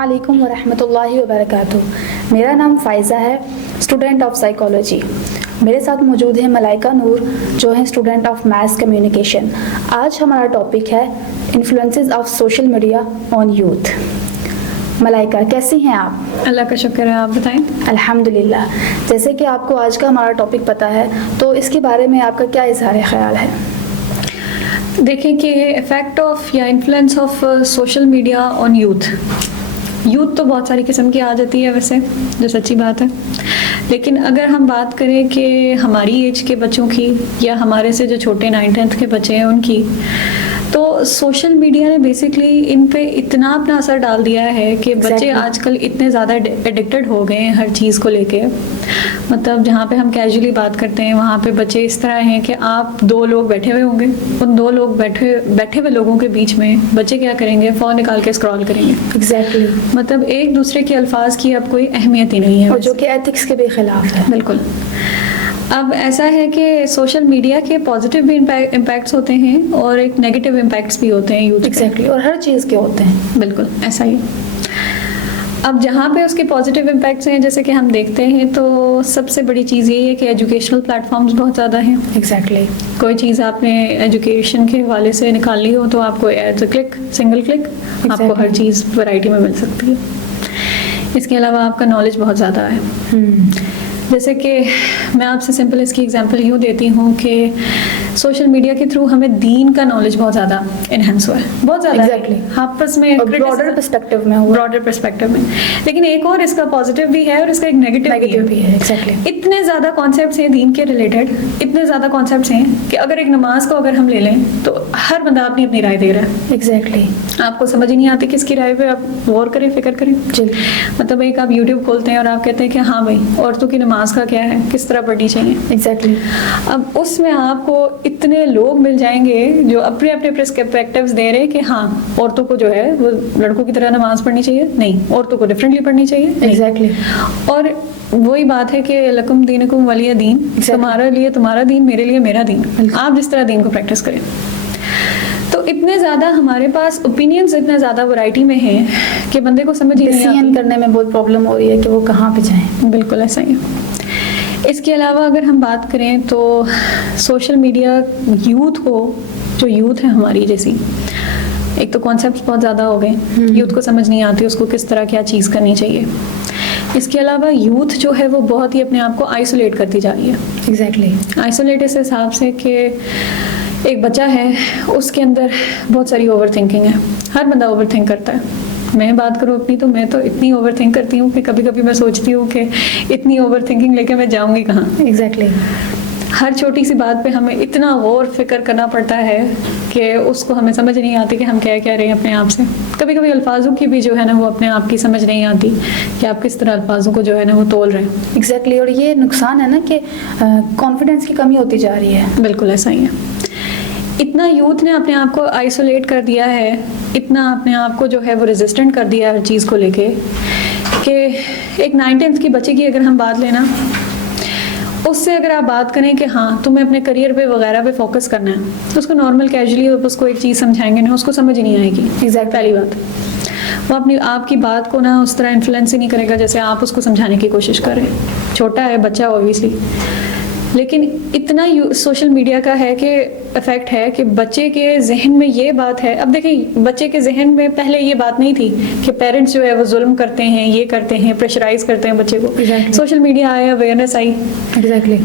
علیکم ورحمۃ اللہ وبرکاتہ. میرا نام فائزہ ہے, اسٹوڈنٹ آف سائیکالوجی. میرے ساتھ موجود ہیں ملائکہ نور جو ہیں اسٹوڈنٹ آف میس کمیونیکیشن. آج ہمارا ٹاپک ہے influences of social media on youth. Malaika کیسی ہیں آپ؟ اللہ کا شکر ہے, آپ بتائیں. الحمدللہ. جیسے کہ آپ کو آج کا ہمارا ٹاپک پتہ ہے تو اس کے بارے میں آپ کا کیا اظہار خیال ہے؟ دیکھیں کہ افیکٹ آف یا influence of social media on youth تو بہت ساری قسم کی آ جاتی ہے ویسے, جو سچی بات ہے. لیکن اگر ہم بات کریں کہ ہماری ایج کے بچوں کی یا ہمارے سے جو چھوٹے 9th-10th کے بچے ہیں ان کی, تو سوشل میڈیا نے بیسکلی ان پہ اتنا اپنا اثر ڈال دیا ہے کہ بچے آج کل اتنے زیادہ ایڈکٹڈ ہو گئے ہیں ہر چیز کو لے کے. مطلب جہاں پہ ہم کیجولی بات کرتے ہیں وہاں پہ بچے اس طرح ہیں کہ آپ 2 لوگ بیٹھے ہوئے ہوں گے, ان 2 لوگ بیٹھے ہوئے لوگوں کے بیچ میں بچے کیا کریں گے؟ فون نکال کے اسکرال کریں گے. ایگزیکٹلی. مطلب ایک دوسرے کے الفاظ کی اب کوئی اہمیت ہی نہیں ہے, اور جو کہ ایتھکس کے بھی خلاف ہے. بالکل. اب ایسا ہے کہ سوشل میڈیا کے پازیٹیو بھی امپیکٹس ہوتے ہیں اور ایک نیگیٹو امپیکٹس بھی ہوتے ہیں یوتھ. ایگزیکٹلی. اور ہر چیز کے ہوتے ہیں. بالکل ایسا ہی. اب جہاں پہ اس کے پازیٹیو امپیکٹس ہیں جیسے کہ ہم دیکھتے ہیں تو سب سے بڑی چیز یہی ہے کہ ایجوکیشنل پلیٹ فارمز بہت زیادہ ہیں. ایگزیکٹلی. کوئی چیز آپ نے ایجوکیشن کے حوالے سے نکالنی ہو تو آپ کو as a click, single click آپ کو ہر چیز ورائٹی میں مل سکتی ہے. اس کے علاوہ آپ کا نالج بہت زیادہ ہے. جیسے کہ میں آپ سے سمپل اس کی ایگزامپل یوں دیتی ہوں کہ سوشل میڈیا کے تھرو ہمیں دین کا نالج بہت زیادہ انہینس ہوا ہے, بہت زیادہ. ایگزیکٹلی. آپس میں براڈر پرسپیکٹو میں. لیکن ایک اور اس کا پازیٹیو بھی ہے اور اس کا ایک نیگیٹو بھی ہے. ایگزیکٹلی. اتنے زیادہ کانسیپٹس ہیں دین کے ریلیٹڈ, اتنے زیادہ کانسیپٹس ہیں کہ اگر ایک نماز کو اگر ہم لے لیں تو ہر بندہ اپنی اپنی رائے دے رہا ہے. ایگزیکٹلی. آپ کو سمجھ ہی نہیں آتی کس کی رائے پہ آپ غور کریں, فکر کریں. مطلب ایک آپ یوٹیوب کھولتے ہیں اور آپ کہتے ہیں کہ ہاں بھائی عورتوں کی نماز کا کیا ہے, کس طرح پڑھنی چاہیے. ایگزیکٹلی. اب اس میں آپ کو اتنے لوگ مل جائیں گے جو اپنے اپنے پرسپیکٹیوز دے رہے کہ ہاں عورتوں کو جو ہے وہ لڑکوں کی طرح نماز پڑھنی چاہیے, نہیں عورتوں کو ڈفرینٹلی پڑھنی چاہیے. ایگزیکٹلی. اور وہی بات ہے کہ لکم دینکم ولی دین, تمہارا لیے تمہارا دین, میرے لیے میرا دین. آپ جس طرح دین کو پریکٹس کریں. تو اتنے زیادہ ہمارے پاس اوپینینز اتنے زیادہ ورائٹی میں ہیں کہ بندے کو سمجھ ہی نہیں آتی. ڈیسیژن کرنے میں بہت پرابلم ہو رہی ہے کہ وہ کہاں پہ جائیں. بالکل ایسا ہی. اس کے علاوہ اگر ہم بات کریں تو سوشل میڈیا یوتھ ہے ہماری جیسی, ایک تو کانسیپٹس بہت زیادہ ہو گئے, یوتھ کو سمجھ نہیں آتی اس کو کس طرح کیا چیز کرنی چاہیے. اس کے علاوہ یوتھ جو ہے وہ بہت ہی اپنے آپ کو آئسولیٹ کرتی جا رہی ہے. ایگزیکٹلی. آئسولیٹ اس حساب سے کہ ایک بچہ ہے اس کے اندر بہت ساری اوور تھنکنگ ہے. ہر بندہ اوور تھنک کرتا ہے. میں بات کروں اپنی تو میں تو اتنی اوور تھنک کرتی ہوں کہ کبھی کبھی میں سوچتی ہوں کہ اتنی اوور تھنکنگ لے کے میں جاؤں گی کہاں. ایگزیکٹلی. ہر چھوٹی سی بات پہ ہمیں اتنا غور فکر کرنا پڑتا ہے کہ اس کو ہمیں سمجھ نہیں آتی کہ ہم کیا کہہ رہے ہیں اپنے آپ سے. کبھی کبھی الفاظوں کی بھی جو ہے نا وہ اپنے آپ کی سمجھ نہیں آتی کہ آپ کس طرح الفاظوں کو جو ہے نا وہ تول رہے ہیں. ایگزیکٹلی. اور یہ نقصان ہے نا کہ کانفیڈنس کی کمی ہوتی جا رہی ہے. بالکل ایسا ہی ہے. اتنا یوتھ نے اپنے آپ کو آئسولیٹ کر دیا ہے, اتنا اپنے آپ کو جو ہے وہ ریزسٹنٹ کر دیا ہر چیز کو لے کے کہ ایک 9th-10th کی بچے کی اگر ہم بات لینا, اس سے اگر آپ بات کریں کہ ہاں تمہیں اپنے کریئر پہ وغیرہ پہ فوکس کرنا ہے تو اس کو نارمل کیجولی اس کو ایک چیز سمجھائیں گے نا, اس کو سمجھ ہی نہیں آئے گی. ایگزیکٹ. پہلی بات وہ اپنی آپ کی بات کو نا اس طرح انفلوئنس ہی نہیں کرے گا جیسے آپ اس کو سمجھانے کی کوشش کریں. چھوٹا ہے بچہ اوبویسلی, لیکن اتنا سوشل میڈیا کا ہے کہ افیکٹ ہے کہ بچے کے ذہن میں یہ بات ہے. اب دیکھیں بچے کے ذہن میں پہلے یہ بات نہیں تھی کہ پیرنٹس جو ہے وہ ظلم کرتے ہیں, یہ کرتے ہیں, پریشرائز کرتے ہیں بچے کو. سوشل میڈیا آیا, اویئرنیس آئی. ایگزیکٹلی.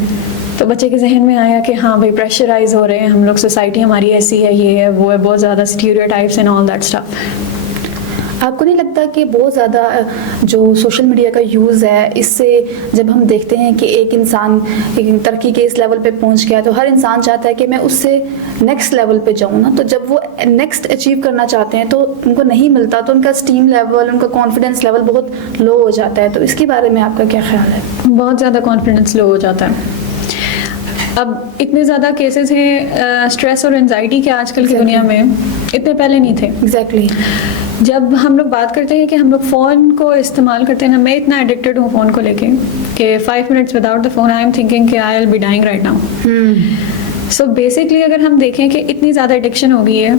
تو بچے کے ذہن میں آیا کہ ہاں بھائی پریشرائز ہو رہے ہیں ہم لوگ, سوسائٹی ہماری ایسی ہے, یہ ہے وہ ہے, بہت زیادہ stereotypes and all that stuff. آپ کو نہیں لگتا کہ بہت زیادہ جو سوشل میڈیا کا یوز ہے اس سے جب ہم دیکھتے ہیں کہ ایک انسان ترقی کے اس لیول پہ پہنچ گیا تو ہر انسان چاہتا ہے کہ میں اس سے نیکسٹ لیول پہ جاؤں نا, تو جب وہ نیکسٹ اچیو کرنا چاہتے ہیں تو ان کو نہیں ملتا تو ان کا اسٹیم لیول, ان کا کانفیڈنس لیول بہت لو ہو جاتا ہے. تو اس کے بارے میں آپ کا کیا خیال ہے؟ بہت زیادہ کانفیڈنس لو ہو جاتا ہے. اب اتنے زیادہ کیسز ہیں اسٹریس اور انزائٹی کے آج کل کی دنیا میں, اتنے پہلے نہیں تھے. ایگزیکٹلی. جب ہم لوگ بات کرتے ہیں کہ ہم لوگ فون کو استعمال کرتے ہیں نا, میں اتنا ایڈکٹڈ ہوں فون کو لے کے کہ 5 minutes without the phone I am thinking کہ I will be dying right now. So basically اگر ہم دیکھیں کہ اتنی زیادہ ایڈکشن ہو گئی ہے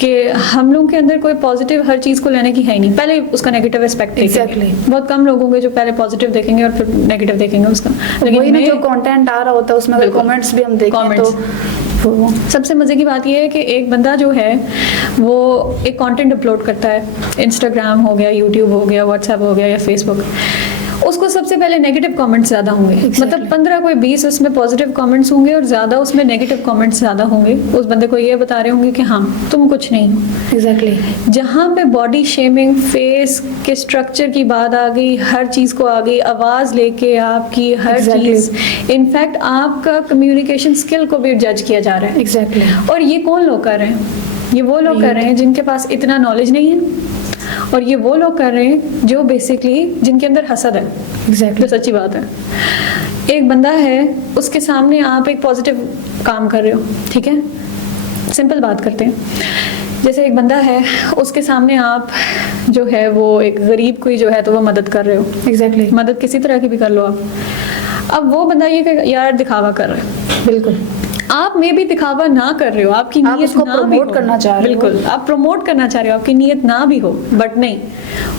کہ ہم لوگوں کے اندر کوئی پازیٹیو ہر چیز کو لینے کی ہے ہی نہیں. پہلے اس کا نیگیٹو اسپیکٹ Exactly. بہت کم لوگ ہوں گے جو پہلے پازیٹیو دیکھیں گے اور پھر نیگیٹو دیکھیں گے اس کا. وہی نا جو کانٹینٹ آ رہا ہوتا ہے اس میں اگر کامنٹس بھی ہم دیکھیں تو سب سے مزے کی بات یہ ہے کہ ایک بندہ جو ہے وہ ایک کانٹینٹ اپلوڈ کرتا ہے, انسٹاگرام ہو گیا, یوٹیوب ہو گیا, واٹس ایپ ہو گیا یا فیس بک, اس کو سب سے پہلے نیگیٹو کامنٹس زیادہ ہوں گے. مطلب 15 کوئی 20 اس میں پازیٹیو کامنٹس ہوں گے اور زیادہ اس میں نیگیٹو کامنٹس زیادہ ہوں گے. اس بندے کو یہ بتا رہے ہوں گے کہ ہاں تم کچھ نہیں ہو. ایگزیکٹلی. جہاں پہ باڈی شیمنگ, فیس کے اسٹرکچر کی بات آ گئی, ہر چیز کو آ گئی, آواز لے کے آپ کی ہر چیز, انفیکٹ آپ کا کمیونیکیشن اسکل کو بھی جج کیا جا رہا ہے. ایگزیکٹلی. اور یہ کون لوگ کر رہے ہیں؟ یہ وہ لوگ کر رہے ہیں جن کے پاس اتنا نالج نہیں ہے, اور یہ وہ لوگ کر رہے ہیں جو بیسکلی جن کے اندر حسد ہے. جو سچی بات ہے. ایک بندہ ہے, اس کے سامنے آپ ایک پازیٹیو کام کر رہے ہو, ٹھیک ہے, سمپل بات کرتے ہیں. جیسے ایک بندہ ہے, اس کے سامنے آپ جو ہے وہ ایک غریب کوئی جو ہے تو وہ مدد کر رہے ہو. ایگزیکٹلی. مدد کسی طرح کی بھی کر لو آپ. اب وہ بندہ یہ کہ یار دکھاوا کر رہا ہے. بالکل. آپ میں بھی دکھاوا نہ کر رہے ہو, آپ کی نیت نہ پروموٹ کرنا چاہ رہے ہو. بالکل آپ پروموٹ کرنا چاہ رہے ہو, آپ کی نیت نہ بھی ہو, بٹ نہیں,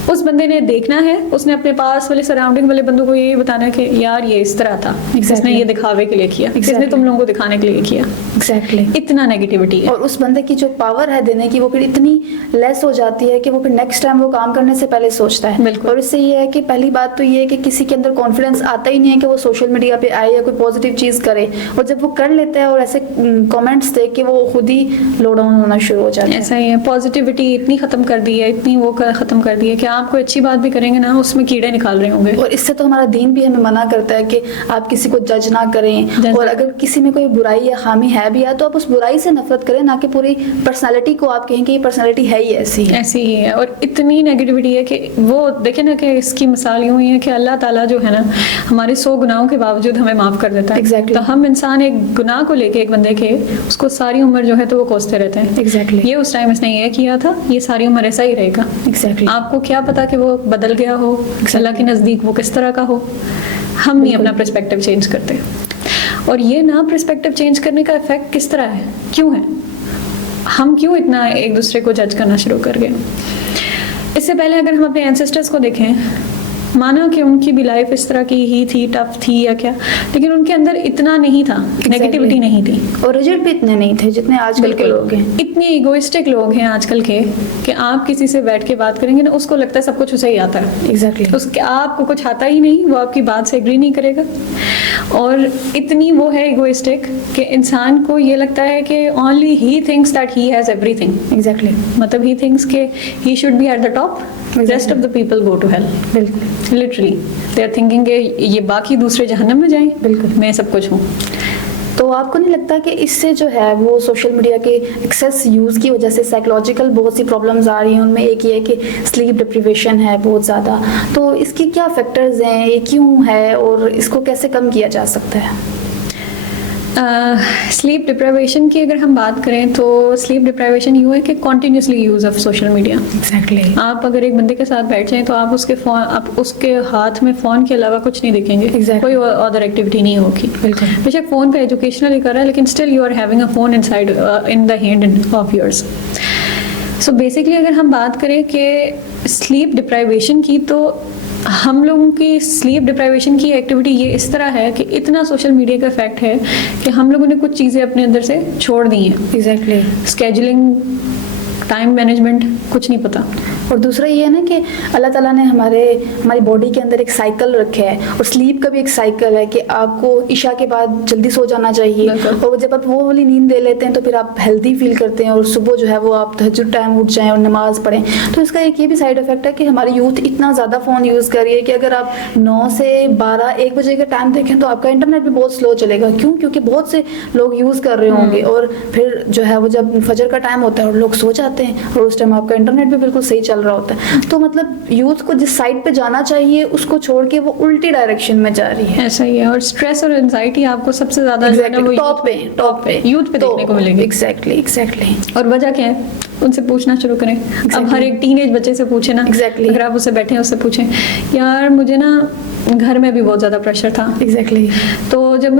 اس بندے نے دیکھنا ہے, اس نے اپنے پاس والے سراؤنڈنگ والے بندوں کو یہی بتانا ہے کہ یار یہ اس طرح تھا, اس نے یہ دکھاوے کے لیے کیا, اس نے تم لوگوں کو دکھانے کے لیے کیا. ایگزیکٹلی. اتنا نیگیٹیوٹی ہے. اور اس بندے کی جو پاور ہے دینے کی وہ پھر اتنی لیس ہو جاتی ہے کہ وہ پھر نیکسٹ ٹائم وہ کام کرنے سے پہلے سوچتا ہے. بالکل. اور اس سے یہ ہے کہ پہلی بات تو یہ ہے کہ کسی کے اندر کانفیڈنس آتا ہی نہیں ہے کہ وہ سوشل میڈیا پہ آئے یا کوئی پازیٹیو چیز کرے, اور جب وہ کر لیتا ہے اور ایسے کامنٹس دیکھ کے وہ خود ہی لو ڈاؤن ہونا شروع ہو جاتا ہے. ایسا ہی ہے, پازیٹیوٹی اتنی ختم کر دی ہے, اتنی وہ ختم کر دی ہے کہ آپ کوئی اچھی بات بھی کریں گے نا اس میں کیڑے نکال رہے ہوں گے. اور اس سے تو ہمارا دین بھی ہمیں منع کرتا ہے کہ آپ کسی کو جج نہ کریں, اور اگر کسی میں کوئی برائی یا خامی ہے بھی ہے تو آپ اس برائی سے نفرت کریں, نہ کہ پوری پرسنالٹی کو آپ کہیں کہ یہ پرسنالٹی ہے ہی ایسی ہی ہے. اور اتنی نیگیٹیوٹی ہے کہ وہ دیکھیں نا کہ اس کی مثال یوں ہی ہے کہ اللہ تعالیٰ جو ہے نا ہمارے 100 گناہوں کے باوجود ہمیں معاف کر دیتا ہے. Exactly. تو ہم انسان ایک گناہ کو لے کے ایک بندے کے اس کو ساری عمر جو ہے تو وہ کوستے رہتے ہیں. Exactly. یہ اس ٹائم اس نے یہ کیا تھا, یہ ساری عمر ایسا ہی رہے گا. Exactly. آپ کو کیا پتا کہ وہ بدل گیا ہو, اللہ کے نزدیک وہ کس طرح کا ہو. ہم نہیں اپنا پرسپیکٹیو چینج کرتے. اور یہ نا پرسپیکٹیو چینج کرنے کا افیکٹ کس طرح ہے, کیوں ہے, ہم کیوں اتنا ایک دوسرے کو جج کرنا شروع کر گئے. اس سے پہلے اگر ہم اپنے اینسسٹرز کو دیکھیں, مانا کہ ان کی بھی لائف اس طرح کی ہی تھی, ٹف تھی یا کیا, لیکن ان کے اندر اتنا نہیں تھا, نیگیٹیوٹی نہیں تھی, اور رجٹ بھی اتنے نہیں تھے جتنے آج کل کے لوگ ہیں. اتنے ایگوئسٹک لوگ ہیں آج کل کے کہ آپ کسی سے بیٹھ کے بات کریں گے نا اس کو لگتا ہے سب کچھ اسے ہی آتا ہے. ایگزیکٹلی. اس کے آپ کو کچھ آتا ہی نہیں, وہ آپ کی بات سے ایگری نہیں کرے گا. اور اتنی وہ ہے ایگوئسٹک کہ انسان کو یہ لگتا ہے کہ only he thinks that he has everything. Exactly. مطلب ہی تھنکس کہ he should be at the top, rest of the people go to hell. بالکل. literally they are thinking کہ یہ باقی دوسرے جہنم میں جائیں, بالکل میں سب کچھ ہوں. تو آپ کو نہیں لگتا کہ اس سے جو ہے وہ سوشل میڈیا کے ایکسیس یوز کی وجہ سے سائیکولوجیکل بہت سی پرابلمز آ رہی ہیں, ان میں ایک یہ ہے کہ سلیپ ڈپریویشن ہے بہت زیادہ, تو اس کی کیا فیکٹرز ہیں, یہ کیوں ہے اور اس کو کیسے کم کیا جا سکتا ہے؟ سلیپ ڈپریویشن کی اگر ہم بات کریں تو سلیپ ڈپریویشن یوں ہے کہ continuously use of social media. Exactly. آپ اگر ایک بندے کے ساتھ بیٹھ جائیں تو آپ اس کے ہاتھ میں فون کے علاوہ کچھ نہیں دیکھیں گے, کوئی ادر ایکٹیویٹی نہیں ہوگی. بالکل. بے شک فون پہ ایجوکیشنلی کر رہا ہے لیکن still you are having a phone inside in the hand of yours. So basically اگر ہم بات کریں کہ سلیپ ڈپریویشن کی, تو ہم لوگوں کی سلیپ ڈپریویشن کی ایکٹیویٹی یہ اس طرح ہے کہ اتنا سوشل میڈیا کا افیکٹ ہے کہ ہم لوگوں نے کچھ چیزیں اپنے اندر سے چھوڑ دی ہیں. ایگزیکٹلی. اسکیجولنگ, ٹائم مینجمنٹ, کچھ نہیں پتا. اور دوسرا یہ ہے نا کہ اللہ تعالیٰ نے ہماری باڈی کے اندر ایک سائیکل رکھا ہے, اور سلیپ کا بھی ایک سائیکل ہے کہ آپ کو عشاء کے بعد جلدی سو جانا چاہیے, اور جب آپ وہ والی نیند لے لیتے ہیں تو پھر آپ ہیلدی فیل کرتے ہیں, اور صبح جو ہے وہ آپ تہجد ٹائم اٹھ جائیں اور نماز پڑھیں. تو اس کا ایک یہ بھی سائیڈ افیکٹ ہے کہ ہماری یوتھ اتنا زیادہ فون یوز کر رہی ہے کہ اگر آپ 9 سے 12 1 بجے کا ٹائم دیکھیں تو آپ کا انٹرنیٹ بھی بہت سلو چلے گا. کیوں؟ کیونکہ بہت سے لوگ یوز کر رہے ہوں گے, اور پھر جو ہے وہ جب فجر کا ٹائم ہوتا ہے اور لوگ سو جاتے ہیں, اور اس ٹائم آپ کا انٹرنیٹ بھی بالکل صحیح چل رہا ہوتا ہے. تو مطلب یوتھ کو جس سائڈ پہ جانا چاہیے اس کو چھوڑ کے وہ الٹی ڈائریکشن میں جا رہی ہے. ایسا ہی ہے. اور اسٹریس اور انزائٹی آپ کو سب سے زیادہ ٹاپ پہ یوتھ پہ دیکھنے کو ملے گی. ایگزیکٹلی. اور وجہ کیا ہے, ان سے پوچھنا شروع کریں. اب ہر ایک ٹین ایج بچے سے پوچھیں نا, اگر آپ اس سے بیٹھیں اس سے پوچھیں, یار مجھے نا گھر میں بھی بہت زیادہ پریشر تھا. ایگزیکٹلی. تو جب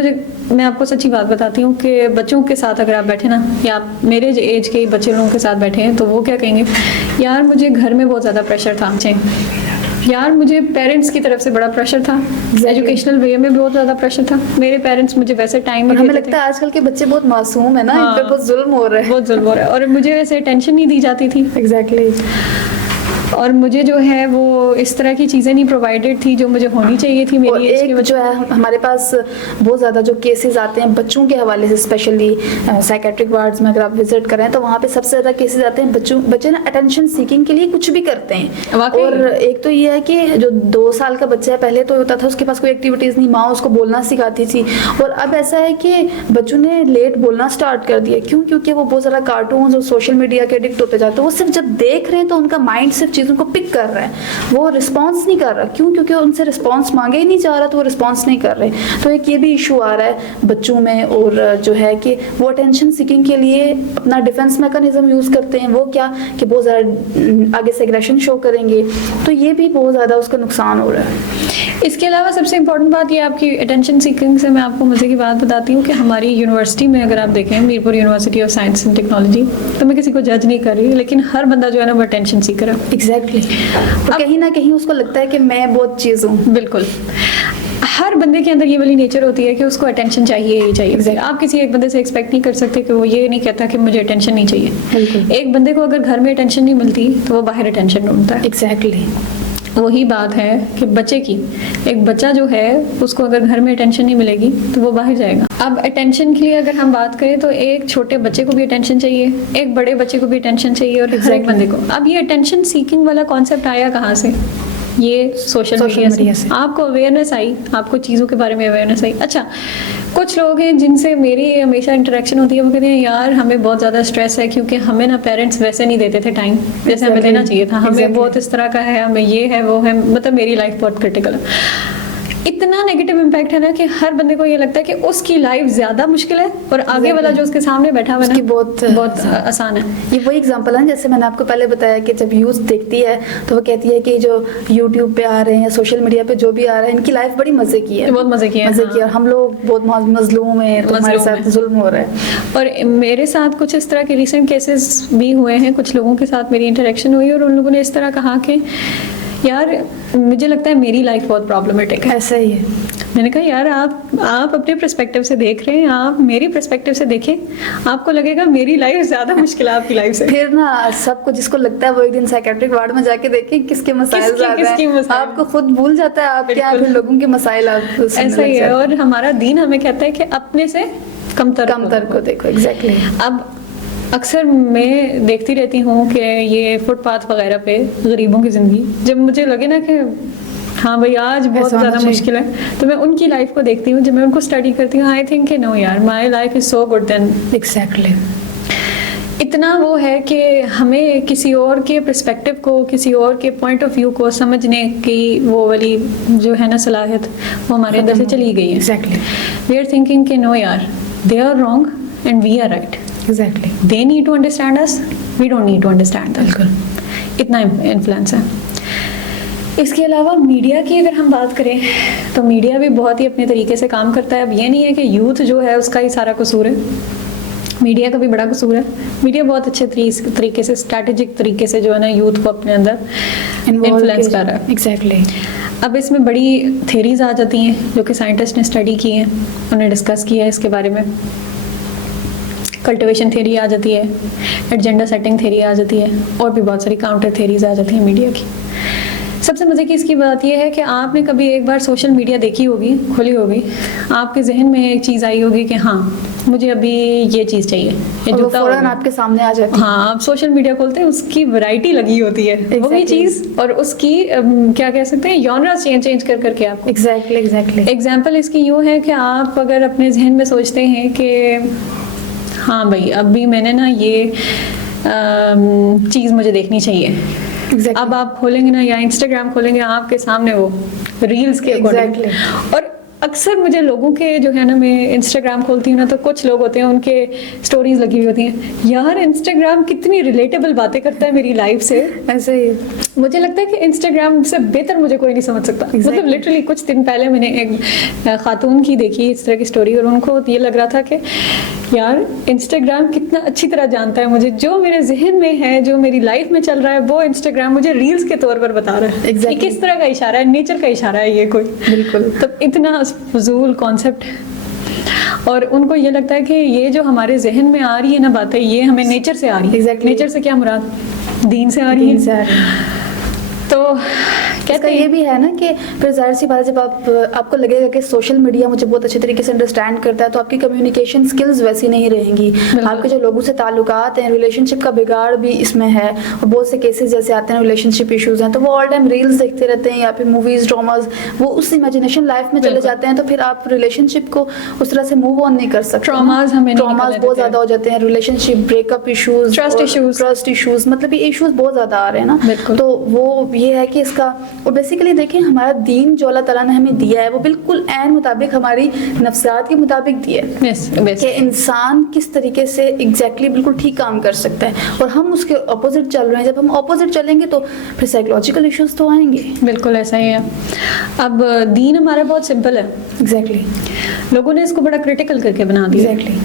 میں آپ کو سچی بات بتاتی ہوں کہ بچوں کے ساتھ اگر آپ بیٹھے نا, یا آپ میرے ایج کے بچے لوگوں کے ساتھ بیٹھے ہیں, تو وہ کیا کہیں گے, یار مجھے گھر میں بہت زیادہ پریشر تھا, یار مجھے پیرنٹس کی طرف سے بڑا پریشر تھا, ایجوکیشنل وے میں بہت زیادہ پریشر تھا, میرے پیرنٹس مجھے ویسے ٹائم نہیں دیتے تھے. ہمیں لگتا ہے آج کل کے بچے بہت معصوم ہیں نا, ان پہ بہت ظلم ہو رہا ہے, بہت ظلم ہو رہا ہے, اور مجھے ویسے ٹینشن نہیں دی جاتی تھی. ایگزیکٹلی. اور مجھے جو ہے وہ اس طرح کی چیزیں نہیں پرووائڈیڈ تھی جو مجھے ہونی چاہیے تھی میری ایج کی. جو ہے ہمارے پاس بہت زیادہ جو کیسز آتے ہیں بچوں کے حوالے سے, اسپیشلی سائیکیٹرک وارڈز میں اگر آپ وزٹ کریں تو وہاں پہ سب سے زیادہ کیسز آتے ہیں بچے نا اٹینشن سیکنگ کے لیے کچھ بھی کرتے ہیں. اور ایک تو یہ ہے کہ جو 2 سال کا بچہ ہے, پہلے تو ہوتا تھا اس کے پاس کوئی ایکٹیویٹیز نہیں, ماں اس کو بولنا سکھاتی تھی, اور اب ایسا ہے کہ بچوں نے لیٹ بولنا اسٹارٹ کر دیا. کیوں؟ کیونکہ وہ بہت زیادہ کارٹونز اور سوشل میڈیا کے ایڈکٹ ہوتے جاتے ہیں. وہ صرف جب دیکھ رہے ہیں تو ان کا مائنڈ صرف چیزوں کو پک کر رہا ہے, وہ رسپانس نہیں کر رہا. کیوں؟ کیونکہ ان سے رسپانس مانگے ہی نہیں جا رہا, تو وہ رسپانس نہیں کر رہے. تو ایک یہ بھی ایشو آ رہا ہے بچوں میں, اور جو ہے کہ وہ اٹینشن سیکنگ کے لیے اپنا ڈیفینس میکانزم یوز کرتے ہیں. وہ کیا کہ بہت زیادہ آگے سے ایگریشن شو کریں گے, تو یہ بھی بہت زیادہ اس کا نقصان ہو رہا ہے. اس کے علاوہ سب سے امپورٹنٹ بات یہ آپ کی اٹینشن سیکنگ سے میں آپ کو مزے کی بات بتاتی ہوں کہ ہماری یونیورسٹی میں اگر آپ دیکھیں, Mirpur university of science and technology, تو میں کسی کو جج نہیں کر رہی, لیکن ہر بندہ جو ہے نا وہ اٹینشن سیکر ہے. ایگزیکٹلی. کہیں نہ کہیں اس کو لگتا ہے کہ میں بہت چیز ہوں. بالکل. ہر بندے کے اندر یہ والی نیچر ہوتی ہے کہ اس کو اٹینشن چاہیے ہی چاہیے. آپ کسی ایک بندے سے ایکسپیکٹ نہیں کر سکتے کہ وہ یہ نہیں کہتا کہ مجھے اٹینشن نہیں چاہیے. بالکل. ایک بندے کو اگر گھر میں اٹینشن نہیں ملتی تو وہ باہر اٹینشن ڈھونڈتا ہے. ایگزیکٹلی. وہی بات ہے کہ بچے کی, ایک بچہ جو ہے اس کو اگر گھر میں اٹینشن نہیں ملے گی تو وہ باہر جائے گا. اب اٹینشن کے لیے اگر ہم بات کریں تو ایک چھوٹے بچے کو بھی اٹینشن چاہیے, ایک بڑے بچے کو بھی اٹینشن چاہیے, اور ہر ایک بندے کو. اب یہ اٹینشن سیکنگ والا کانسیپٹ آیا کہاں سے؟ یہ سوشل میڈیا سے. آپ کو اویئرنیس آئی, آپ کو چیزوں کے بارے میں اویئرنیس آئی. اچھا, کچھ لوگ ہیں جن سے میری ہمیشہ انٹریکشن ہوتی ہے, وہ کہتے ہیں یار ہمیں بہت زیادہ اسٹریس ہے کیونکہ ہمیں نا پیرنٹس ویسے نہیں دیتے تھے ٹائم جیسے ہمیں دینا چاہیے تھا, ہمیں بہت اس طرح کا ہے, ہمیں یہ ہے وہ ہے, مطلب میری لائف بہت کرٹیکل ہے. اتنا نیگیٹو امپیکٹ ہے نا کہ ہر بندے کو یہ لگتا ہے کہ اس کی لائف زیادہ مشکل ہے اور آگے والا جو اس کے سامنے بیٹھا ہوا ہے بہت آسان ہے. یہ وہی ایگزامپل ہے جیسے میں نے آپ کو پہلے بتایا کہ جب یوتھ دیکھتی ہے تو وہ کہتی ہے کہ جو یوٹیوب پہ آ رہے ہیں یا سوشل میڈیا پہ جو بھی آ رہا ہے ان کی لائف بڑی مزے کی ہے, بہت مزے کی ہے, اور ہم لوگ بہت مظلوم ہیں, ہمارے ساتھ ظلم ہو رہا ہے. اور میرے ساتھ کچھ اس طرح کے ریسنٹ کیسز بھی ہوئے ہیں, کچھ لوگوں کے ساتھ میری انٹریکشن ہوئی اور ان لوگوں نے اس طرح کہا کہ یار مجھے لگتا ہے میری لائف بہت پرابلمٹک ہے. ایسا ہی ہے. میں نے کہا یار آپ اپنے پرسپیکٹیو سے دیکھ رہے ہیں, آپ میری پرسپیکٹیو سے دیکھیں, آپ کو لگے گا میری لائف زیادہ مشکل ہے آپ کی لائف سے. پھر نا سب کو جس کو لگتا ہے وہ ایک دن سائیکیٹرک وارڈ میں جا کے دیکھیں کس کے مسائل زیادہ ہیں, آپ کو خود بھول جاتا ہے آپ کیا, پھر لوگوں کے مسائل آپ ایسا ہی ہے. اور ہمارا دین ہمیں کہتا ہے کہ اپنے سے کمتر کو دیکھو. ایگزیکٹلی. اب اکثر میں دیکھتی رہتی ہوں کہ یہ فٹ پاتھ وغیرہ پہ غریبوں کی زندگی, جب مجھے لگے نا کہ ہاں بھائی آج بہت زیادہ مشکل ہے, تو میں ان کی لائف کو دیکھتی ہوں, جب میں ان کو اسٹڈی کرتی ہوں, آئی تھنک کہ نو یار my life is so good then. Exactly. اتنا وہ ہے کہ ہمیں کسی اور کے پرسپیکٹیو کو, کسی اور کے پوائنٹ آف ویو کو سمجھنے کی وہ والی جو ہے نا صلاحیت وہ ہمارے اندر سے چلی گئی ہے. ایگزیکٹلی. وی آر تھنکنگ کہ نو یار they are wrong and we are right. Exactly. They need to understand us, we don't need to understand them. بالکل. اتنا انفلوئنس ہے. اس کے علاوہ میڈیا کی اگر ہم بات کریں تو میڈیا بھی بہت ہی اپنے طریقے سے کام کرتا ہے. اب یہ نہیں ہے کہ یوتھ جو ہے اس کا ہی سارا قصور ہے, میڈیا کا بھی بڑا قصور ہے. میڈیا بہت اچھے طریقے سے, اسٹریٹجک طریقے سے جو ہے نا یوتھ کو اپنے اندر انفلوئنس کر رہا ہے. ایگزیکٹلی. اب اس میں بڑی تھیریز آ جاتی ہیں جو کہ سائنٹسٹ نے اسٹڈی کی ہیں, انہوں نے ڈسکس کیا ہے اس کے بارے میں. کلٹیویشن تھیوری آ جاتی ہے, ایجنڈا سیٹنگ تھیوری آ جاتی ہے, اور بھی بہت ساری کاؤنٹر تھیوریز آ جاتی ہیں میڈیا کی. سب سے مزے کی اس کی بات یہ ہے کہ آپ نے کبھی ایک بار سوشل میڈیا دیکھی ہوگی, کھولی ہوگی, آپ کے ذہن میں ایک چیز آئی ہوگی کہ ہاں مجھے ابھی یہ چیز چاہیے, یہ جوتا فوراً آپ کے سامنے آ جاتی ہے. ہاں, آپ سوشل میڈیا کھولتے ہیں, اس کی ورائٹی لگی ہوتی ہے وہی چیز, اور اس کی کیا کہہ سکتے ہیں یونرس چینج کر کے آپ کو. ایگزیکٹلی. ایگزامپل اس کی یوں ہے کہ آپ اگر اپنے ذہن میں سوچتے ہیں کہ ہاں بھائی اب بھی میں نے نا یہ چیز مجھے دیکھنی چاہیے, اب آپ کھولیں گے نا یا انسٹاگرام کھولیں گے, آپ کے سامنے وہ ریلز کے اکارڈنگ, اور اکثر مجھے لوگوں کے جو ہے نا, میں انسٹاگرام کھولتی ہوں نا, تو کچھ لوگ ہوتے ہیں ان کے اسٹوریز لگی ہوئی ہوتی ہیں, یار انسٹاگرام کتنی ریلیٹیبل باتیں کرتا ہے میری لائف سے. ایسے ہی مجھے لگتا ہے کہ انسٹاگرام سے بہتر مجھے کوئی نہیں سمجھ سکتا. مطلب لٹرلی کچھ دن پہلے میں نے ایک خاتون کی دیکھی اس طرح کی اسٹوری, اور ان کو یہ لگ رہا تھا کہ یار انسٹاگرام کتنا اچھی طرح جانتا ہے مجھے, جو میرے ذہن میں ہے, جو میری لائف میں چل رہا ہے, وہ انسٹاگرام مجھے ریلز کے طور پر بتا رہا ہے. یہ کس طرح کا اشارہ ہے, نیچر کا اشارہ ہے یہ کوئی. بالکل. تو اتنا فضول کانسیپٹ. اور ان کو یہ لگتا ہے کہ یہ جو ہمارے ذہن میں آ رہی ہے نا باتیں, یہ ہمیں نیچر سے آ رہی ہے. نیچر سے کیا مراد, دین سے آ رہی ہے. تو کہتے ہیں یہ بھی ہے نا کہ پھر ظاہر سی بات ہے, جب آپ کو لگے گا کہ سوشل میڈیا مجھے بہت اچھے طریقے سے انڈرسٹینڈ کرتا ہے, تو آپ کی کمیونیکیشن سکلز ویسی نہیں رہیں گی. آپ کے جو لوگوں سے تعلقات ہیں, ریلیشن شپ کا بگاڑ بھی اس میں ہے. اور بہت سے کیسز جیسے آتے ہیں ریلیشن شپ ایشوز ہیں, تو وہ آل ٹائم ریلز دیکھتے رہتے ہیں یا پھر موویز, ڈراماز, وہ اس امیجنیشن لائف میں چلے جاتے ہیں. تو پھر آپ ریلیشن شپ کو اس طرح سے موو آن نہیں کر سکتے. ٹراماز بہت زیادہ ہو جاتے ہیں, relationship breakup issues, trust issues, مطلب یہ ایشوز بہت زیادہ آ رہے ہیں نا. تو وہ یہ ہے کہ اس کا, اور بیسیکلی دیکھیں ہمارا دین جو اللہ تعالیٰ نے ہمیں دیا ہے وہ بالکل عین مطابق ہماری نفسیات کے مطابق دیا ہے کہ انسان کس طریقے سے ایگزیکٹلی بالکل ٹھیک کام کر سکتا ہے, اور ہم اس کے اپوزٹ چل رہے ہیں. جب ہم اپوزٹ چلیں گے تو پھر سائیکولوجیکل ایشوز تو آئیں گے. بالکل ایسا ہی ہے. اب دین ہمارا بہت سمپل ہے. ایگزیکٹلی. لوگوں نے اس کو بڑا کریٹیکل کر کے بنا دیا. ایگزیکٹلی.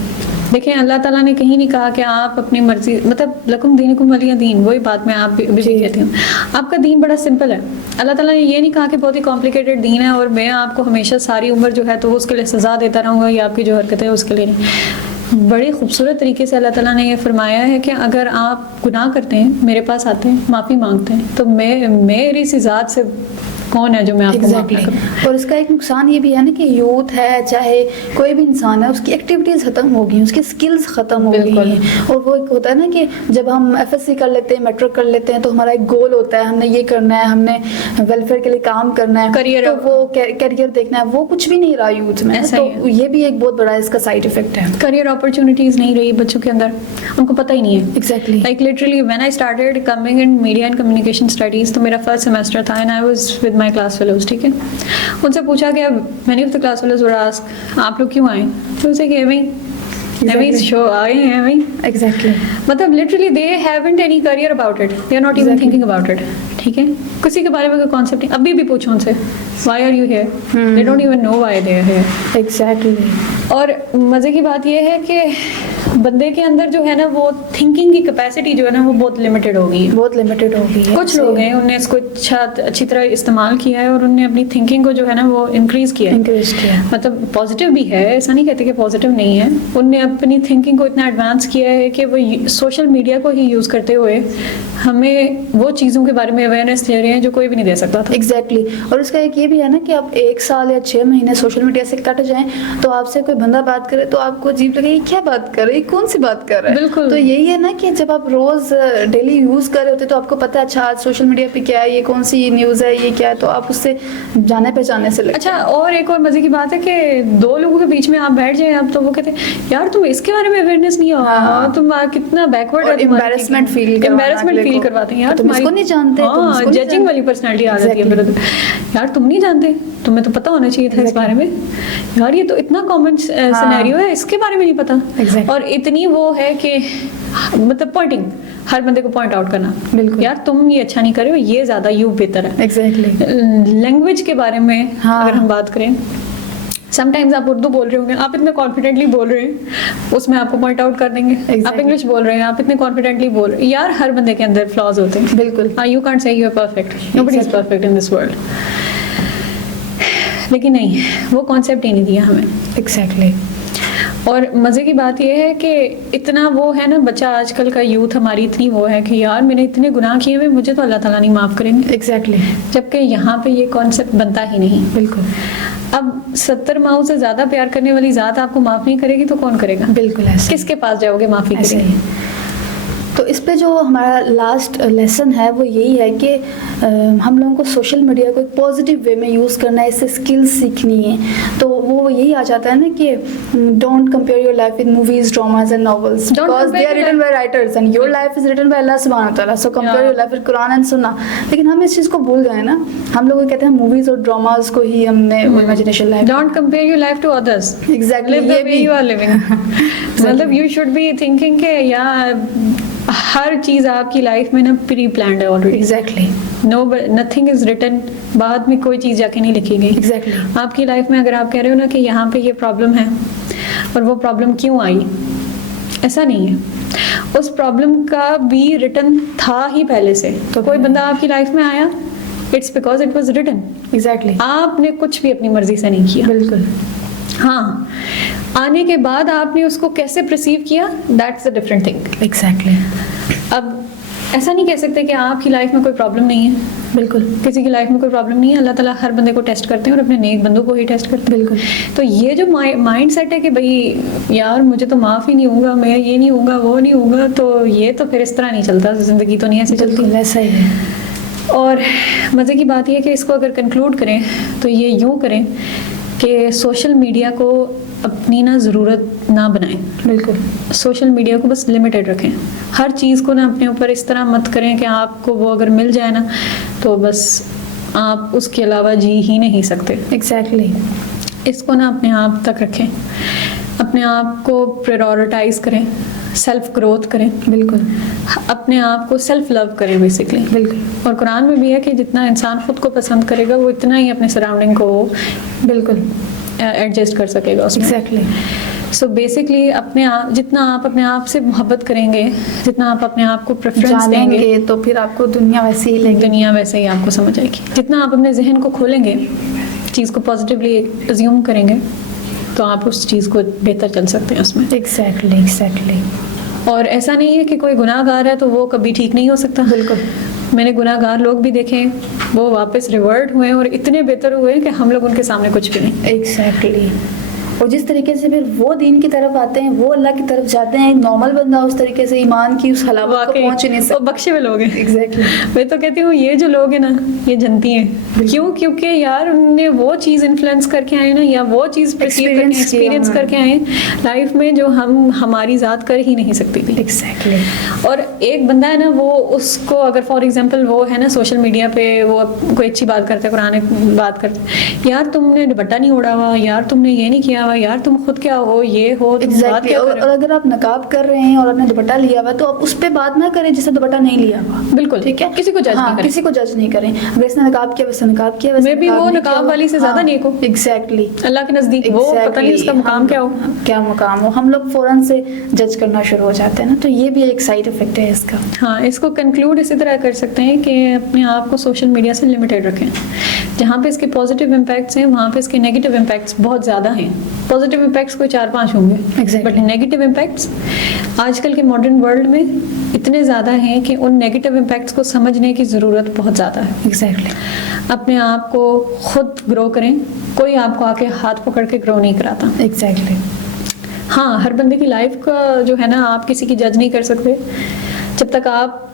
دیکھیں اللہ تعالیٰ نے کہیں نہیں کہا کہ آپ اپنی مرضی, مطلب لکم دینکم ولی دین, وہی بات میں آپ بھی کہتی ہوں. آپ کا دین بڑا سمپل ہے. اللہ تعالیٰ نے یہ نہیں کہا کہ بہت ہی کمپلیکیٹڈ دین ہے اور میں آپ کو ہمیشہ ساری عمر جو ہے تو اس کے لیے سزا دیتا رہوں گا, یا آپ کی جو حرکتیں اس کے لیے نہیں. بڑے خوبصورت طریقے سے اللہ تعالیٰ نے یہ فرمایا ہے کہ اگر آپ گناہ کرتے ہیں, میرے پاس آتے ہیں, معافی مانگتے ہیں, تو میری سی ذات سے کون ہے جو میں آپ کو معاف نہ کروں. اور اس کا ایک نقصان یہ بھی ہے نا کہ یوتھ ہے, چاہے کوئی بھی انسان ہے, اس کی ایکٹیویٹیز ختم ہو گئی ہیں, اس کی سکلز ختم ہو گئی ہیں. اور وہ ایک ہوتا ہے نا کہ جب ہم ایف ایس سی کر لیتے ہیں, میٹرک کر لیتے ہیں, تو ہمارا ایک گول ہوتا ہے, ہم نے یہ کرنا ہے, ہم نے ویلفیئر کے لیے کام کرنا ہے, تو وہ کیریئر دیکھنا ہے, وہ کچھ بھی نہیں رہا یوتھ میں. تو یہ بھی ایک بہت بڑا اس کا سائڈ افیکٹ ہے. کریئر اپرچونیٹیز نہیں رہی بچوں کے اندر, ان کو پتہ ہی نہیں ہے. Exactly. Like literally when I started coming in media and communication studies, تو میرا فرسٹ سیمسٹر تھا and I was with my class fellows. ٹھیک ہے, ان سے پوچھا کہ many of the class fellows were ask آپ لوگ کیوں آئے, تو اسے کہ شو آئے ہیں. ایگزیکٹلی. مطلب literally they haven't any career about it, they are not even thinking about it. ٹھیک ہے, کسی کے بارے میں کوئی کانسیپٹ نہیں. ابھی بھی پوچھو ان سے why are you here, they don't even know why they are here. Exactly. اور مزے کی بات یہ ہے کہ بندے کے اندر جو ہے نا وہ تھنکنگ کی کیپیسٹی جو ہے نا وہ بہت لمیٹڈ ہو گئی ہے. بہت لمیٹڈ ہو گئی ہے. کچھ لوگ ہیں انہوں نے اس کو اچھی طرح استعمال کیا ہے اور انہوں نے اپنی تھنکنگ کو جو ہے نا وہ انکریز کیا ہے. مطلب پازیٹیو بھی ہے, ایسا نہیں کہتے کہ پازیٹیو نہیں ہے. انہوں نے اپنی تھنکنگ کو اتنا ایڈوانس کیا ہے کہ وہ سوشل میڈیا کو ہی یوز کرتے ہوئے ہمیں وہ چیزوں کے بارے میں اویئرنیس دے رہے ہیں جو کوئی بھی نہیں دے سکتا تھا. ایگزیکٹلی. اور اس کا ایک یہ بھی ہے نا کہ آپ 1 سال یا 6 مہینے سوشل میڈیا سے کٹ جائیں تو آپ سے کوئی بندہ بات کرے تو آپ کو عجیب لگے, یہ کیا بات کر رہے, کون سی بات کر رہا ہے. بالکل. تو یہی ہے نا کہ جب آپ روز ڈیلی یوز کر رہے ہوتے تو آپ کو پتہ ہے اچھا آج سوشل میڈیا پہ کیا ہے, یہ کون سی نیوز ہے, یہ کیا ہے, تو آپ اس سے جانے پہچانے سے لگتے. اچھا, اور ایک اور مزے کی بات ہے کہ 2 لوگوں کے بیچ میں آپ بیٹھ جائیں اب تو وہ کہتے ہیں یار تم اس کے بارے میں اویئرنیس نہیں ہو, تم کتنا بیکورڈ ہے, امبیرسمنٹ فیل کرواتے ہیں یار, تم اس کو نہیں جانتے. ہاں, ججنگ والی پرسنالٹی آ جاتی ہے. یار تم نہیں جانتے, تمہیں تو پتہ ہونا چاہیے تھا اس بارے میں. یار یہ تو اتنا کامن سینیریو ہے, اس کے بارے میں نہیں پتا. اور اتنی وہ ہے کہ مطلب پوائنٹنگ, ہر بندے کو پوائنٹ آؤٹ کرنا. بالکل. یار تم یہ اچھا نہیں کر رہے ہو, یہ زیادہ یو بہتر ہے. ایگزیکٹلی. لینگویج کے بارے میں اگر ہم بات کریں, سم ٹائمز آپ اردو بول رہے ہوں گے, آپ اتنے کانفیڈنٹلی بول رہے ہیں, اس میں آپ کو پوائنٹ آؤٹ کر دیں گے. آپ انگلش بول رہے ہیں, آپ اتنے کانفیڈنٹلی بول رہے ہیں. یار ہر بندے کے اندر فلاز ہوتے ہیں. بالکل. You can't say you are perfect, nobody is perfect in this world. لیکن نہیں, وہ کانسیپٹ ہی نہیں دیا ہمیں. ایگزیکٹلی. اور مزے کی بات یہ ہے کہ اتنا وہ ہے نا, بچہ آج کل کا یوتھ ہماری اتنی وہ ہے کہ یار میں نے اتنے گناہ کیے ہوئے, مجھے تو اللہ تعالیٰ نہیں معاف کریں گے. ایگزیکٹلی. جبکہ یہاں پہ یہ کانسیپٹ بنتا ہی نہیں. بالکل. اب 70 ماؤں سے زیادہ پیار کرنے والی ذات آپ کو معاف نہیں کرے گی تو کون کرے گا. بالکل. کس کے پاس جاؤ گے معافی کے لیے. تو اس پہ جو ہمارا لاسٹ لیسن ہے وہ یہی ہے کہ ہم لوگوں کو سوشل میڈیا کو ایک پازیٹیو وے میں یوز کرنا ہے, اس سے اسکلس سیکھنی ہے. تو وہ یہی آ جاتا ہے نا کہ don't compare your life with movies, dramas and novels, because they are written by writers and your life is written by اللہ سبحانہ و تعالیٰ. So compare your life with قرآن اینڈ سنہ. لیکن ہم اس چیز کو بھول گئے نا, ہم لوگ کہتے ہیں موویز اور ڈراماز کو ہی ہم نے imagination life. Don't compare your life to others, exactly live the way you are living. مطلب you should be thinking کہ یار ہر چیز آپ کی لائف میں نا پری پلانڈ ہے already. Exactly. nothing is written, بعد میں کوئی چیز جا کے نہیں لکھی گئی. ایگزیکٹلی. آپ کی لائف میں اگر آپ کہہ رہے ہو نا کہ یہاں پہ یہ پرابلم ہے اور وہ پرابلم کیوں آئی, ایسا نہیں ہے. اس پرابلم کا بھی ریٹن تھا ہی پہلے سے. تو کوئی بندہ آپ کی لائف میں آیا, it's because it was written. Exactly. آپ نے کچھ بھی اپنی مرضی سے نہیں کیا. بالکل. ہاں, آنے کے بعد آپ نے اس کو کیسے پرسیو کیا, that's a different thing. Exactly. اب ایسا نہیں کہہ سکتے کہ آپ کی لائف میں کوئی پرابلم نہیں ہے. بالکل. کسی کی لائف میں کوئی پرابلم نہیں ہے. اللہ تعالیٰ ہر بندے کو ٹیسٹ کرتے ہیں اور اپنے نیک بندوں کو ہی ٹیسٹ کرتے ہیں. بالکل. تو یہ جو مائنڈ سیٹ ہے کہ بھائی یار مجھے تو معاف ہی نہیں ہوگا, میں یہ نہیں ہوگا, وہ نہیں ہوگا, تو یہ تو پھر اس طرح نہیں چلتا. زندگی تو نہیں ایسے چلتی. بالکل ایسا ہی ہے. اور مزے کی بات یہ ہے کہ اس کو اگر کنکلوڈ کریں تو یہ یوں کریں کہ سوشل میڈیا کو اپنی نا ضرورت نہ بنائیں. بالکل. سوشل میڈیا کو بس لمیٹڈ رکھیں. ہر چیز کو نا اپنے اوپر اس طرح مت کریں کہ آپ کو وہ اگر مل جائے نا تو بس آپ اس کے علاوہ جی ہی نہیں سکتے. ایگزیکٹلی. اس کو نا اپنے آپ تک رکھیں, اپنے آپ کو پریورٹائز کریں, سیلف گروتھ کریں. بالکل. اپنے آپ کو سیلف لو کریں بیسکلی. بالکل. اور قرآن میں بھی ہے کہ جتنا انسان خود کو پسند کرے گا وہ اتنا ہی اپنے سراؤنڈنگ کو بالکل ایڈجسٹ کر سکے گا اس میں. ایگزیکٹلی. سو بیسکلی اپنے آپ, جتنا آپ اپنے آپ سے محبت کریں گے, جتنا آپ اپنے آپ کو پریفرنس دیں گے, تو پھر آپ کو دنیا ویسے ہی لگے گی. دنیا ویسے ہی آپ کو سمجھ آئے گی. جتنا آپ اپنے ذہن کو کھولیں گے, چیز کو پازیٹیولی ایزیوم کریں گے, تو آپ اس چیز کو بہتر چل سکتے ہیں اس میں. ایگزیکٹلی. ایگزیکٹلی. اور ایسا نہیں ہے کہ کوئی گناہ گار ہے تو وہ کبھی ٹھیک نہیں ہو سکتا. بالکل. میں نے گناہ گار لوگ بھی دیکھے, وہ واپس ریورٹ ہوئے اور اتنے بہتر ہوئے کہ ہم لوگ ان کے سامنے کچھ بھی نہیں. ایگزیکٹلی. اور جس طریقے سے پھر وہ دین کی طرف آتے ہیں, وہ اللہ کی طرف جاتے ہیں, نارمل بندہ اس طریقے سے ایمان کی اس حلاوت کو پہنچ نہیں سکتا. وہ بخشے ہوئے لوگ ہیں. ایگزیکٹلی. میں تو کہتی ہوں یہ جو لوگ ہیں نا یہ جنتی ہیں. کیوں؟ کیونکہ یار ان نے وہ چیز انفلوئنس کر کے آئے نا, یا وہ چیز ایکسپیرینس کر کے آئے لائف میں جو ہماری ذات کر ہی نہیں سکتی تھی. ایگزیکٹلی. اور ایک بندہ ہے نا, وہ اس کو اگر فار ایگزامپل وہ ہے نا سوشل میڈیا پہ وہ کوئی اچھی بات کرتے, قرآن بات کرتے, یار تم نے دوپٹہ نہیں اوڑھا ہوا, یار تم نے یہ نہیں کیا ہوا, یار تم خود کیا ہو, یہ ہو. ایگزیکٹلی. اور اگر آپ نقاب کر رہے ہیں اور آپ نے دوپٹہ لیا ہوا تو آپ اس پہ بات نہ کریں جس نے دوپٹہ نہیں لیا ہوا. بالکل ٹھیک ہے. کسی کو جج نہیں کریں. کسی کو جج نہیں کریں. اگر اس نے نقاب کیا ویسے نقاب کیا, میں بھی وہ نقاب والی سے زیادہ نیک ہو. ایگزیکٹلی. اللہ کے نزدیک وہ پتہ نہیں اس کا مقام کیا ہو, کیا مقام ہو, ہم لوگ فوراً سے جج کرنا شروع ہو جاتے ہیں نا. تو یہ بھی ایک سائڈ افیکٹ ہے اس کا. ہاں, اس کو کنکلوڈ اسی طرح کر سکتے ہیں کہ اپنے آپ کو سوشل میڈیا سے لمیٹڈ رکھیں. جہاں پہ اس کے پازیٹیو امپیکٹس ہیں وہاں پہ اس کے نیگیٹو امپیکٹس بہت زیادہ ہیں. پازیٹیو امپیکٹس کوئی 4-5 ہوں گے, بٹ نیگیٹو امپیکٹس آج کل کے ماڈرن ورلڈ میں اتنے زیادہ ہیں کہ ان نیگیٹو امپیکٹس کو سمجھنے کی ضرورت بہت زیادہ ہے. ایگزیکٹلی. اپنے آپ کو خود گرو کریں, کوئی آپ کو آ کے ہاتھ پکڑ کے گرو نہیں کراتا. ایگزیکٹلی. ہاں, ہر بندے کی لائف کا جو ہے نا آپ کسی کی جج نہیں کر سکتے جب تک آپ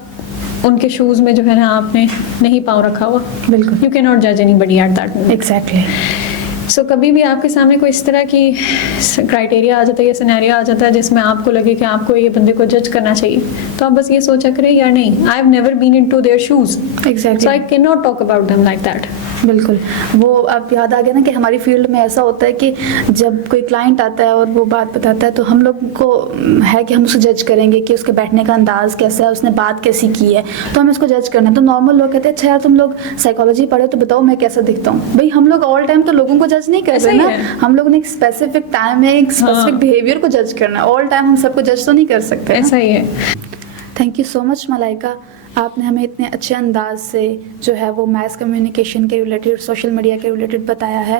ان کے شوز میں جو ہے نا آپ نے نہیں پاؤں رکھا ہوا. بالکل. یو کی ناٹ جج anybody at that. Exactly. So کبھی بھی آپ کے سامنے کوئی اس طرح کی کرائٹیریا آ جاتا ہے یا سینیریو آ جاتا ہے جس میں آپ کو لگے کہ آپ کو یہ بندے کو جج کرنا چاہیے, تو آپ بس یہ سوچا کریں یار نہیں, I have never been into their shows, so I can not talk about them like that. بالکل. وہ آپ یاد آ گیا نا کہ ہماری فیلڈ میں ایسا ہوتا ہے کہ جب کوئی کلائنٹ آتا ہے اور وہ بات بتاتا ہے تو ہم لوگ کو ہے کہ ہم اسے جج کریں گے کہ اس کے بیٹھنے کا انداز کیسا ہے, اس نے بات کیسی کی ہے, تو ہمیں اس کو جج کرنا ہے. تو نارمل لوگ کہتے ہیں اچھا یار تم لوگ سائیکالوجی پڑھے تو بتاؤ میں کیسا دکھتا ہوں. بھائی ہم لوگ آل ٹائم تو لوگوں کو جج نہیں کر رہے نا, ہم لوگ نے ایک اسپیسیفک ٹائم میں ایک اسپیسیفک بیہیویئر کو جج کرنا ہے. آل ٹائم ہم سب کو جج تو نہیں کر سکتے. ایسا ہی ہے. تھینک یو سو مچ ملائکہ, آپ نے ہمیں اتنے اچھے انداز سے جو ہے وہ میس کمیونیکیشن کے ریلیٹڈ, سوشل میڈیا کے ریلیٹڈ بتایا ہے.